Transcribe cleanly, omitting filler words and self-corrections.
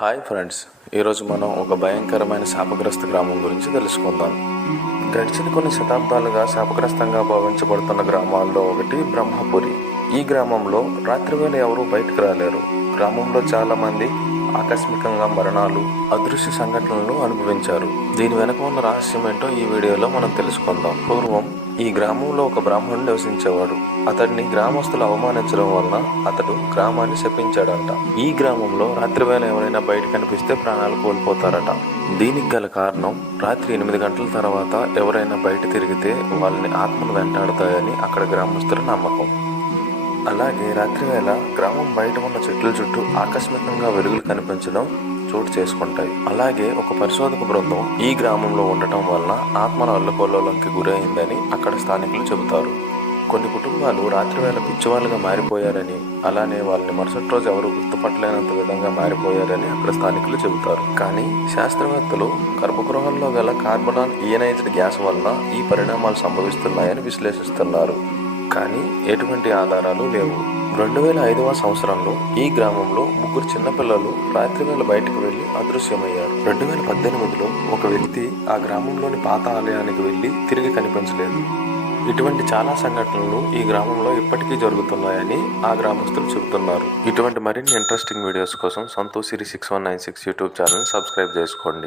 Hi friends, ఈరోజు మనం ఒక భయంకరమైన శాపగ్రస్త గ్రామం గురించి తెలుసుకుందాం. గడిచిన కొన్ని శతాబ్దాలుగా శాపగ్రస్తంగా భావించబడుతున్న గ్రామాల్లో ఒకటి బ్రహ్మపురి. ఈ గ్రామంలో రాత్రివేళ ఎవరూ బయటకు రాలేరు. గ్రామంలో చాలామంది ఆకస్మికంగా మరణాలు, అదృశ్య సంఘటనలను అనుభవించారు. దీని వెనక ఉన్న రహస్యం ఏంటో ఈ వీడియోలో మనం తెలుసుకుందాం. పూర్వం ఈ గ్రామంలో ఒక బ్రాహ్మణుడు నివసించేవాడు. అతడిని గ్రామస్తులు అవమానించడం వలన అతడు గ్రామాన్ని శపించాడంట. ఈ గ్రామంలో రాత్రివేళ ఎవరైనా బయట కనిపిస్తే ప్రాణాలు కోల్పోతారట. దీనికి గల కారణం, రాత్రి 8 గంటల తర్వాత ఎవరైనా బయట తిరిగితే వాళ్ళని ఆత్మలు వెంటాడతాయని అక్కడ గ్రామస్తుల నమ్మకం. అలాగే రాత్రివేళ గ్రామం బయట ఉన్న చెట్ల చుట్టూ ఆకస్మికంగా వెలుగులు కనిపించడం చోటు చేసుకుంటాయి. అలాగే ఒక పరిశోధక బృందం ఈ గ్రామంలో ఉండటం వలన ఆత్మల అల్లకల్లోలంకి గురైందని అక్కడ స్థానికులు చెబుతారు. కొన్ని కుటుంబాలు రాత్రివేళ పిచ్చివాళ్ళుగా మారిపోయారని, అలానే వాళ్ళని మరుసటి రోజు ఎవరు గుర్తుపట్టలేనంత విధంగా మారిపోయారని అక్కడ స్థానికులు చెబుతారు. కానీ శాస్త్రవేత్తలు గర్భగృహంలో గల కార్బనాన్ ఇయనైజ్డ్ గ్యాస్ వలన ఈ పరిణామాలు సంభవిస్తున్నాయని విశ్లేషిస్తున్నారు. కానీ ఎటువంటి ఆధారాలు లేవు. 2005వ సంవత్సరంలో ఈ గ్రామంలో 3 చిన్నపిల్లలు రాత్రివేళ బయటకు వెళ్లి అదృశ్యమయ్యారు. 2018లో ఒక వ్యక్తి ఆ గ్రామంలోని పాత ఆలయానికి వెళ్లి తిరిగి కనిపించలేదు. ఇటువంటి చాలా సంఘటనలు ఈ గ్రామంలో ఇప్పటికీ జరుగుతున్నాయని ఆ గ్రామస్తులు చెబుతున్నారు. ఇటువంటి మరిన్ని ఇంట్రెస్టింగ్ వీడియోస్ కోసం సంతోష్ సిరీ 6196 యూట్యూబ్ ఛానల్ సబ్స్క్రైబ్ చేసుకోండి.